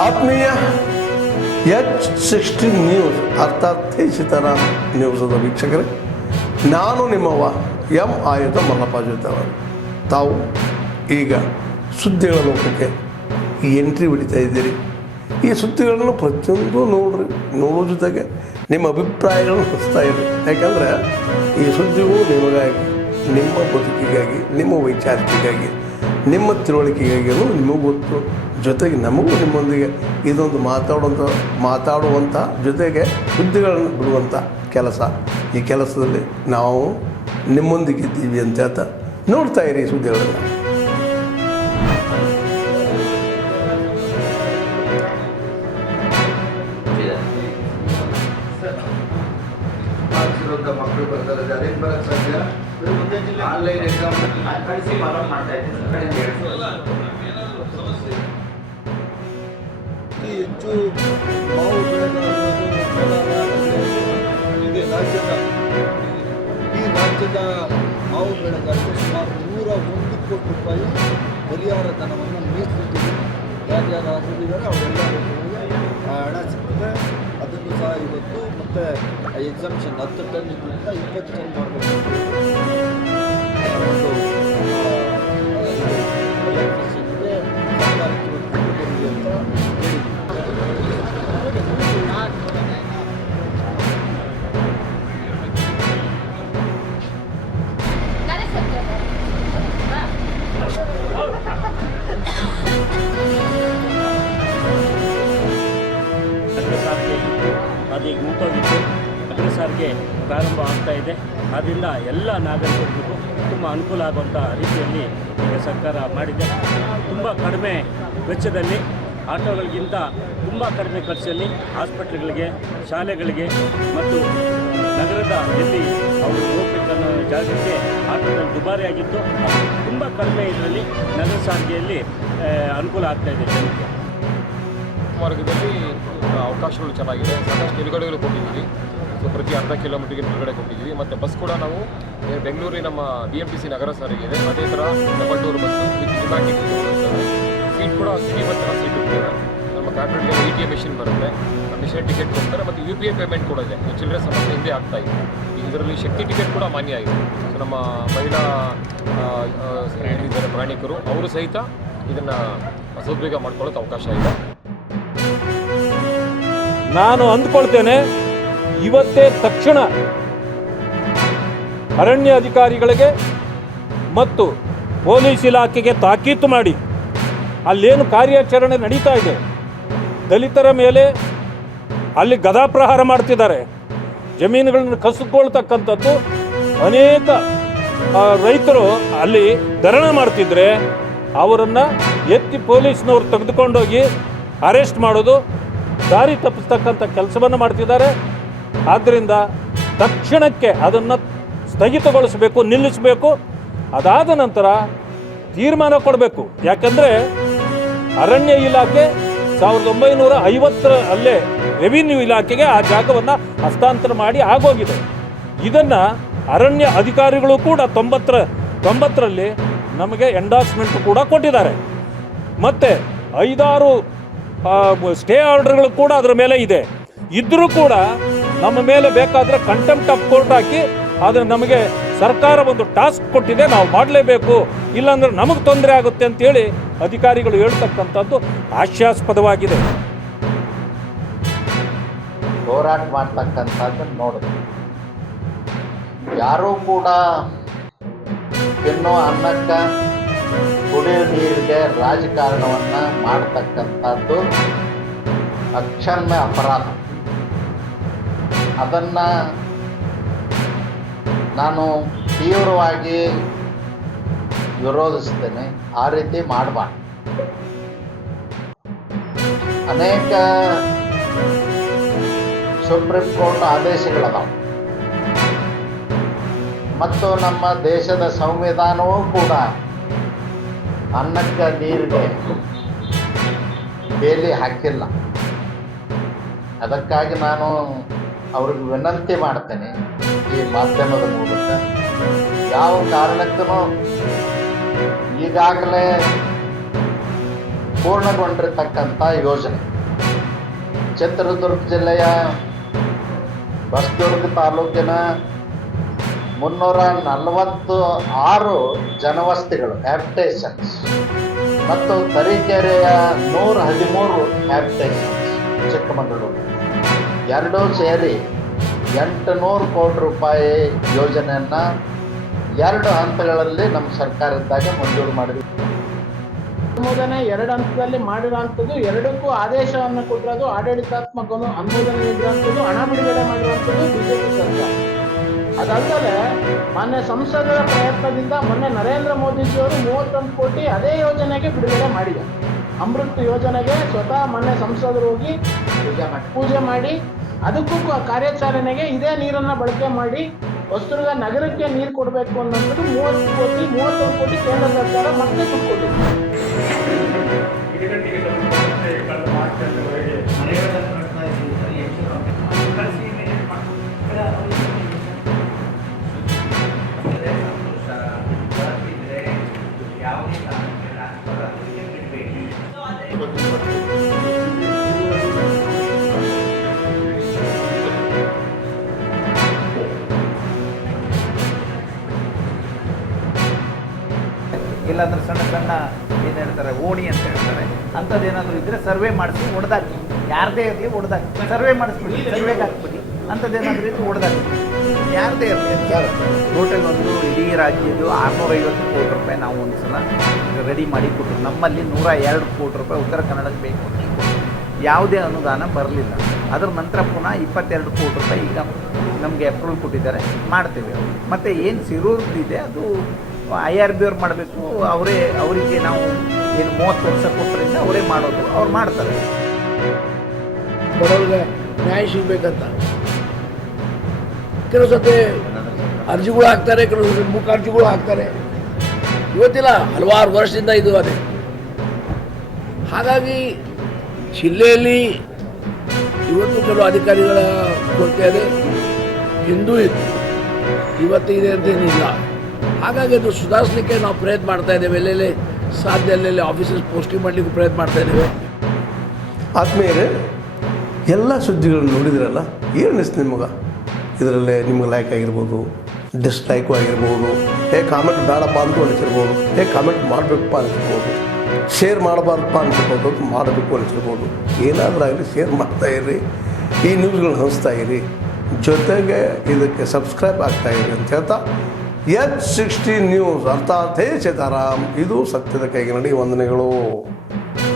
ಆತ್ಮೀಯ H16 news ಅರ್ಥಾತ್ ತೇಜಿತರಾಮ್ ನ್ಯೂಸದ ವೀಕ್ಷಕರೇ, ನಾನು ನಿಮ್ಮವ ಎಂ ಆಯುಧ ಮಲ್ಲಪ್ಪ ಜೊತೆವರು. ತಾವು ಈಗ ಸುದ್ದಿಗಳ ಲೋಕಕ್ಕೆ ಎಂಟ್ರಿ ಹೊಡಿತಾ ಇದ್ದೀರಿ. ಈ ಸುದ್ದಿಗಳನ್ನು ಪ್ರತಿಯೊಂದು ನೋಡೋ ಜೊತೆಗೆ ನಿಮ್ಮ ಅಭಿಪ್ರಾಯಗಳನ್ನು ಹೊಸ್ತಾ ಇರಿ. ಯಾಕಂದರೆ ಈ ಸುದ್ದಿಗಳು ನಿಮಗಾಗಿ, ನಿಮ್ಮ ಬದುಕಿಗಾಗಿ, ನಿಮ್ಮ ವೈಚಾರಿಕೆಗಾಗಿ, ನಿಮ್ಮ ತಿಳುವಳಿಕೆಗಾಗಿಯೂ ನಿಮಗೂ ಗೊತ್ತು. ಜೊತೆಗೆ ನಮಗೂ ನಿಮ್ಮೊಂದಿಗೆ ಇದೊಂದು ಮಾತಾಡುವಂಥ ಜೊತೆಗೆ ಸುದ್ದಿಗಳನ್ನು ಬಿಡುವಂಥ ಕೆಲಸ. ಈ ಕೆಲಸದಲ್ಲಿ ನಾವು ನಿಮ್ಮೊಂದಿಗೆ ಇದ್ದೀವಿ ಅಂತ ಹೇಳ್ತಾ ನೋಡ್ತಾ ಇರಿ ಸುದ್ದಿಗಳನ್ನು. ಮಕ್ಕಳು ಬರ್ತಾರೆ, ಅದೇನು ಬರೋಕ್ಕೆ ಸಾಧ್ಯ? ಆನ್ಲೈನ್ ಎಕ್ಸಾಮ್ ಅತಿ ಹೆಚ್ಚು ಮಾವು ಬೆಳೆಗಾರರು ಇದೆ ರಾಜ್ಯದ ಮಾವು ಬೆಳೆಗಾರರು ಸುಮಾರು 101 ಕೋಟಿ ರೂಪಾಯಿ ಪರಿಹಾರ ಧನವನ್ನು ಮೀಸಲಿಟ್ಟಿದೆ. ಯಾರ್ಯಾರು ಹಾಕಿದ್ದಾರೆ ಅವರೆಲ್ಲರಿಗೂ ಹಣ ಸಿಗ್ತದೆ. ಅದನ್ನು ಸಹ ಇವತ್ತು ಮತ್ತು ಎಕ್ಸಾಮಿಷನ್ 10 ಟನ್ 20 ಟನ್ ಮಾಡಬೇಕು ಅದೀಗ ನಿಂತೋಗಿತ್ತು. ಅಗ್ರ ಸಾರಿಗೆ ಪ್ರಾರಂಭ ಆಗ್ತಾ ಇದೆ. ಆದ್ದರಿಂದ ಎಲ್ಲ ನಾಗರಿಕರಿಗೂ ತುಂಬ ಅನುಕೂಲ ಆಗುವಂಥ ರೀತಿಯಲ್ಲಿ ಈಗ ಸರ್ಕಾರ ಮಾಡಿದೆ. ತುಂಬ ಕಡಿಮೆ ವೆಚ್ಚದಲ್ಲಿ, ಆಟೋಗಳಿಗಿಂತ ತುಂಬ ಕಡಿಮೆ ಖರ್ಚಲ್ಲಿ ಹಾಸ್ಪಿಟ್ಲ್ಗಳಿಗೆ, ಶಾಲೆಗಳಿಗೆ ಮತ್ತು ನಗರದ ಎಲ್ಲಿ ಅವರು ಹೋಗ್ಬೇಕನ್ನೋ ಜಾಗಕ್ಕೆ ಆಟೋಗಳು ದುಬಾರಿಯಾಗಿತ್ತು. ತುಂಬ ಕಡಿಮೆ ಇದರಲ್ಲಿ ನಗರ ಸಾರಿಗೆಯಲ್ಲಿ ಅನುಕೂಲ ಆಗ್ತಾಯಿದೆ ಜನಕ್ಕೆ. ಮಾರ್ಗದಲ್ಲಿ ಅವಕಾಶಗಳು ಚೆನ್ನಾಗಿದೆ. ಸಾಕಷ್ಟು ನಿಲುಗಡೆಗಳು ಕೊಟ್ಟಿದ್ದೀವಿ. ಸೊ ಪ್ರತಿ ಅರ್ಧ ಕಿಲೋಮೀಟರ್ಗೆ ನಿಲುಗಡೆ ಕೊಟ್ಟಿದ್ದೀವಿ. ಮತ್ತು ಬಸ್ ಕೂಡ ನಾವು ಬೆಂಗಳೂರಿನ ನಮ್ಮ BMTC ನಗರ ಸಾರಿಗೆ ಇದೆ, ಅದೇ ಥರ double door bus with demanding seat ಕೂಡ ಸಿಟಿ ಬಸ್ ಥರ ಸೀಟ್ ಇರ್ತದೆ. ನಮ್ಮ ಕ್ಯಾಬ್ರಲ್ಲಿ ATM ಮೆಷಿನ್ ಬರುತ್ತೆ, ಮಿಷನ್ ಟಿಕೆಟ್ ಕೊಡ್ತಾರೆ. ಮತ್ತು UPI ಪೇಮೆಂಟ್ ಕೂಡ ಇದೆ. ಚಿಲ್ಲರೆ ಸಮಸ್ಯೆ ಹಿಂದೆ ಆಗ್ತಾ ಇದೆ. ಇದರಲ್ಲಿ ಶಕ್ತಿ ಟಿಕೆಟ್ ಕೂಡ ಮಾನ್ಯ ಆಗಿದೆ. ಸೊ ನಮ್ಮ ಮಹಿಳಾ ಏನಿದ್ದಾರೆ ಪ್ರಯಾಣಿಕರು, ಅವರು ಸಹಿತ ಇದನ್ನು ಸದುಪಯೋಗ ಮಾಡ್ಕೊಳ್ಳೋಕೆ ಅವಕಾಶ ಇದೆ. ನಾನು ಅಂದ್ಕೊಳ್ತೇನೆ, ಇವತ್ತೇ ತಕ್ಷಣ ಅರಣ್ಯ ಅಧಿಕಾರಿಗಳಿಗೆ ಮತ್ತು ಪೊಲೀಸ್ ಇಲಾಖೆಗೆ ತಾಕೀತು ಮಾಡಿ, ಅಲ್ಲೇನು ಕಾರ್ಯಾಚರಣೆ ನಡೀತಾ ಇದೆ, ದಲಿತರ ಮೇಲೆ ಅಲ್ಲಿ ಗದಾಪ್ರಹಾರ ಮಾಡ್ತಿದ್ದಾರೆ, ಜಮೀನುಗಳನ್ನು ಕಸಿದುಕೊಳ್ತಕ್ಕಂಥದ್ದು, ಅನೇಕ ರೈತರು ಅಲ್ಲಿ ಧರಣ ಮಾಡ್ತಿದ್ರೆ ಅವರನ್ನು ಎತ್ತಿ ಪೊಲೀಸ್ನವರು ತೆಗೆದುಕೊಂಡೋಗಿ ಅರೆಸ್ಟ್ ಮಾಡೋದು, ದಾರಿ ತಪ್ಪಿಸ್ತಕ್ಕಂಥ ಕೆಲಸವನ್ನು ಮಾಡ್ತಿದ್ದಾರೆ. ಆದ್ದರಿಂದ ತಕ್ಷಣಕ್ಕೆ ಅದನ್ನು ಸ್ಥಗಿತಗೊಳಿಸಬೇಕು, ನಿಲ್ಲಿಸಬೇಕು. ಅದಾದ ನಂತರ ತೀರ್ಮಾನ ಕೊಡಬೇಕು. ಯಾಕಂದರೆ ಅರಣ್ಯ ಇಲಾಖೆ 1950 ಅಲ್ಲೇ ರೆವಿನ್ಯೂ ಇಲಾಖೆಗೆ ಆ ಜಾಗವನ್ನು ಹಸ್ತಾಂತರ ಮಾಡಿ ಆಗೋಗಿದೆ. ಇದನ್ನು ಅರಣ್ಯ ಅಧಿಕಾರಿಗಳು ಕೂಡ 90ರಲ್ಲಿ ನಮಗೆ ಎಂಡಾರ್ಸ್ಮೆಂಟ್ ಕೂಡ ಕೊಟ್ಟಿದ್ದಾರೆ. ಮತ್ತು 5-6 ಸ್ಟೇ ಆರ್ಡರ್ಗಳು ಕೂಡ ಅದರ ಮೇಲೆ ಇದೆ. ಇದ್ದರೂ ಕೂಡ ನಮ್ಮ ಮೇಲೆ ಬೇಕಾದರೆ ಕಂಟೆಂಪ್ಟ್ ಆಫ್ ಕೋರ್ಟ್ ಹಾಕಿ ಆದರೆ ನಮಗೆ ಸರ್ಕಾರ ಒಂದು ಟಾಸ್ಕ್ ಕೊಟ್ಟಿದೆ, ನಾವು ಮಾಡಲೇಬೇಕು, ಇಲ್ಲಾಂದರೆ ನಮಗೆ ತೊಂದರೆ ಆಗುತ್ತೆ ಅಂತೇಳಿ ಅಧಿಕಾರಿಗಳು ಹೇಳ್ತಕ್ಕಂಥದ್ದು ಹಾಸ್ಯಾಸ್ಪದವಾಗಿದೆ. ಹೋರಾಟ ಮಾಡ್ತಕ್ಕಂಥದ್ದನ್ನು ನೋಡಿದೆ. ಯಾರೂ ಕೂಡ ತಿನ್ನೋ ಅನ್ನಕ್ಕೆ, ಕುಡಿಯೋ ನೀರಿಗೆ ರಾಜಕಾರಣವನ್ನು ಮಾಡ್ತಕ್ಕಂಥದ್ದು ಅಕ್ಷಮ್ಯ ಅಪರಾಧ. ಅದನ್ನು ನಾನು ತೀವ್ರವಾಗಿ ವಿರೋಧಿಸ್ತೇನೆ. ಆ ರೀತಿ ಮಾಡಬಾರ್ದು. ಅನೇಕ ಸುಪ್ರೀಂ ಕೋರ್ಟ್ ಆದೇಶಗಳದಾವೆ ಮತ್ತು ನಮ್ಮ ದೇಶದ ಸಂವಿಧಾನವೂ ಕೂಡ ಅನ್ನಕ್ಕೆ ನೀರಿಗೆ ಬೇಲಿ ಹಾಕಿಲ್ಲ. ಅದಕ್ಕಾಗಿ ನಾನು ಅವ್ರಿಗೆ ವಿನಂತಿ ಮಾಡ್ತೇನೆ ಈ ಮಾಧ್ಯಮದ ಮೂಲಕ, ಯಾವ ಕಾರಣಕ್ಕೂ ಈಗಾಗಲೇ ಪೂರ್ಣಗೊಂಡಿರ್ತಕ್ಕಂಥ ಯೋಜನೆ. ಚಿತ್ರದುರ್ಗ ಜಿಲ್ಲೆಯ ಹೊಸದುರ್ಗ ತಾಲೂಕಿನ 346 ಜನವಸತಿಗಳು ಹ್ಯಾಬಿಟೇಷನ್ಸ್ ಮತ್ತು ತರೀಕೆರೆಯ 113 ಹ್ಯಾಬಿಟೇಷನ್ಸ್ ಚಿಕ್ಕಮಗಳೂರು ಎರಡೂ ಸೇರಿ 800 ಕೋಟಿ ರೂಪಾಯಿ ಯೋಜನೆಯನ್ನು 2 ಹಂತಗಳಲ್ಲಿ ನಮ್ಮ ಸರ್ಕಾರದಾಗ ಮಂಜೂರು ಮಾಡಿದ್ವಿ. ಅನುಮೋದನೆ 2 ಹಂತದಲ್ಲಿ ಮಾಡಿರುವಂಥದ್ದು, 2ಕ್ಕೂ ಆದೇಶವನ್ನು ಕೊಟ್ಟಿರೋದು, ಆಡಳಿತಾತ್ಮಕವನ್ನು ಅನುಮೋದನೆ ನೀಡಿರುವಂಥದ್ದು, ಹಣ ಬಿಡುಗಡೆ ಮಾಡಿರುವಂಥದ್ದು ಬಿಜೆಪಿ ಸರ್ಕಾರ. ಅದಲ್ಲದೆ ಮಾನ್ಯ ಸಂಸದರ ಪ್ರಯತ್ನದಿಂದ ಮೊನ್ನೆ ನರೇಂದ್ರ ಮೋದಿಜಿಯವರು 31 ಕೋಟಿ ಅದೇ ಯೋಜನೆಗೆ ಬಿಡುಗಡೆ ಮಾಡಿದ್ದಾರೆ. ಅಮೃತ್ ಯೋಜನೆಗೆ ಸ್ವತಃ ಮೊನ್ನೆ ಸಂಸದರು ಹೋಗಿ ಪೂಜೆ ಮಾಡಿ ಅದಕ್ಕೂ ಕಾರ್ಯಾಚರಣೆಗೆ ಇದೇ ನೀರನ್ನು ಬಳಕೆ ಮಾಡಿ ಹೊಸದುರ್ಗ ನಗರಕ್ಕೆ ನೀರು ಕೊಡಬೇಕು ಅನ್ನೋಂಥದ್ದು 31 ಕೋಟಿ ಕೇಂದ್ರ ಸರ್ಕಾರ ಮತ್ತೆ ದುಡ್ಡು ಕೊಟ್ಟಿದೆ. ಇಲ್ಲಾಂದ್ರೆ ಸಣ್ಣ ಸಣ್ಣ ಏನು ಹೇಳ್ತಾರೆ ಓಣಿ ಅಂತ ಹೇಳ್ತಾರೆ, ಅಂಥದ್ದು ಏನಾದರೂ ಇದ್ದರೆ ಸರ್ವೆ ಮಾಡಿಸಿ ಹೊಡೆದಾಕಿ, ಯಾರದೇ ಇರಲಿ ಹೊಡೆದಾಕಿ, ಸರ್ವೆ ಮಾಡಿಸ್ಬಿಡಿ, ಸರ್ವೆಗೆ ಹಾಕ್ಬಿಡಿ, ಅಂಥದ್ದು ಏನಾದರೂ ಇದ್ದು ಹೊಡೆದಾಕಿ, ಯಾರದೇ ಇರಲಿ. ಟೋಟಲ್ ಒಂದು ಇಡೀ ರಾಜ್ಯದ್ದು 650 ಕೋಟಿ ರೂಪಾಯಿ ನಾವು ಒಂದು ಸಲ ರೆಡಿ ಮಾಡಿ ಕೊಟ್ಟರು. ನಮ್ಮಲ್ಲಿ 102 ಕೋಟಿ ರೂಪಾಯಿ ಉತ್ತರ ಕನ್ನಡಕ್ಕೆ ಬೇಕು ಅಂತ ಯಾವುದೇ ಅನುದಾನ ಬರಲಿಲ್ಲ. ಅದರ ನಂತರ ಪುನಃ 22 ಕೋಟಿ ರೂಪಾಯಿ ಈಗ ನಮಗೆ ಅಪ್ರೂವಲ್ ಕೊಟ್ಟಿದ್ದಾರೆ, ಮಾಡ್ತೇವೆ. ಮತ್ತು ಏನು ಸಿರೋದಿದೆ ಅದು IRB ಅವ್ರು ಮಾಡಬೇಕು. ಅವರಿಗೆ ನಾವು ಏನು 30 ವರ್ಷ ಕೊಟ್ಟರಿಂದ ಅವರೇ ಮಾಡೋದು, ಅವ್ರು ಮಾಡ್ತಾರೆ. ಬಡವರಿಗೆ ನ್ಯಾಯ ಸಿಗಬೇಕಂತ ಕೆಲವು ಸತಿ ಅರ್ಜಿಗಳು ಹಾಕ್ತಾರೆ, ಕೆಲವು ಸತಿ ಮುಖ ಅರ್ಜಿಗಳು ಹಾಕ್ತಾರೆ. ಇವತ್ತಿಲ್ಲ, ಹಲವಾರು ವರ್ಷದಿಂದ ಇದು ಅದೇ. ಹಾಗಾಗಿ ಜಿಲ್ಲೆಯಲ್ಲಿ ಇವತ್ತು ಕೆಲವು ಅಧಿಕಾರಿಗಳ ಕೊರತೆ ಇದೆ, ಹಿಂದೂ ಇತ್ತು, ಇವತ್ತು ಇದೆ ಅಂತೇನಿಲ್ಲ. ಹಾಗಾಗಿ ಅದು ಸುಧಾರಿಸಲಿಕ್ಕೆ ನಾವು ಪ್ರಯತ್ನ ಮಾಡ್ತಾ ಇದ್ದೇವೆ. ಎಲ್ಲೆಲ್ಲಿ ಸಾಧ್ಯ ಎಲ್ಲೆಲ್ಲಿ ಆಫೀಸಸ್ ಪೋಸ್ಟಿಂಗ್ ಮಾಡಲಿಕ್ಕೆ ಪ್ರಯತ್ನ ಮಾಡ್ತಾ ಇದ್ದೇವೆ. ಆದ್ಮೇಲೆ ಎಲ್ಲ ಸುದ್ದಿಗಳನ್ನು ನೋಡಿದ್ರಲ್ಲ, ಏನು ಅನಿಸ್ತು ನಿಮಗೆ? ಇದರಲ್ಲೇ ನಿಮ್ಗೆ ಲೈಕ್ ಆಗಿರ್ಬೋದು, ಡಿಸ್ಲೈಕು ಆಗಿರ್ಬೋದು, ಕಾಮೆಂಟ್ ಬೇಡಪ್ಪ ಅಂತ ಅನಿಸಿರ್ಬೋದು, ಕಾಮೆಂಟ್ ಮಾಡಬೇಕಪ್ಪ ಅನಿಸಿರ್ಬೋದು, ಶೇರ್ ಮಾಡಬಾರ್ದಪ್ಪ ಅನಿಸಿರ್ಬೋದು, ಮಾಡಬೇಕು ಅನಿಸಿರ್ಬೋದು. ಏನಾದರೂ ಆಗಲಿ ಶೇರ್ ಮಾಡ್ತಾಯಿರಿ, ಈ ನ್ಯೂಸ್ಗಳನ್ನ ಹಂಚ್ತಾ ಇರಿ, ಜೊತೆಗೆ ಇದಕ್ಕೆ ಸಬ್ಸ್ಕ್ರೈಬ್ ಆಗ್ತಾಯಿರಿ ಅಂತ ಹೇಳ್ತಾ H60 ನ್ಯೂಸ್ ಅರ್ಥಾತ್ ಹೇ ಸೀತಾರಾಮ್, ಇದು ಸತ್ಯದ ಕೈಗೆ ನಡಿ. ವಂದನೆಗಳು.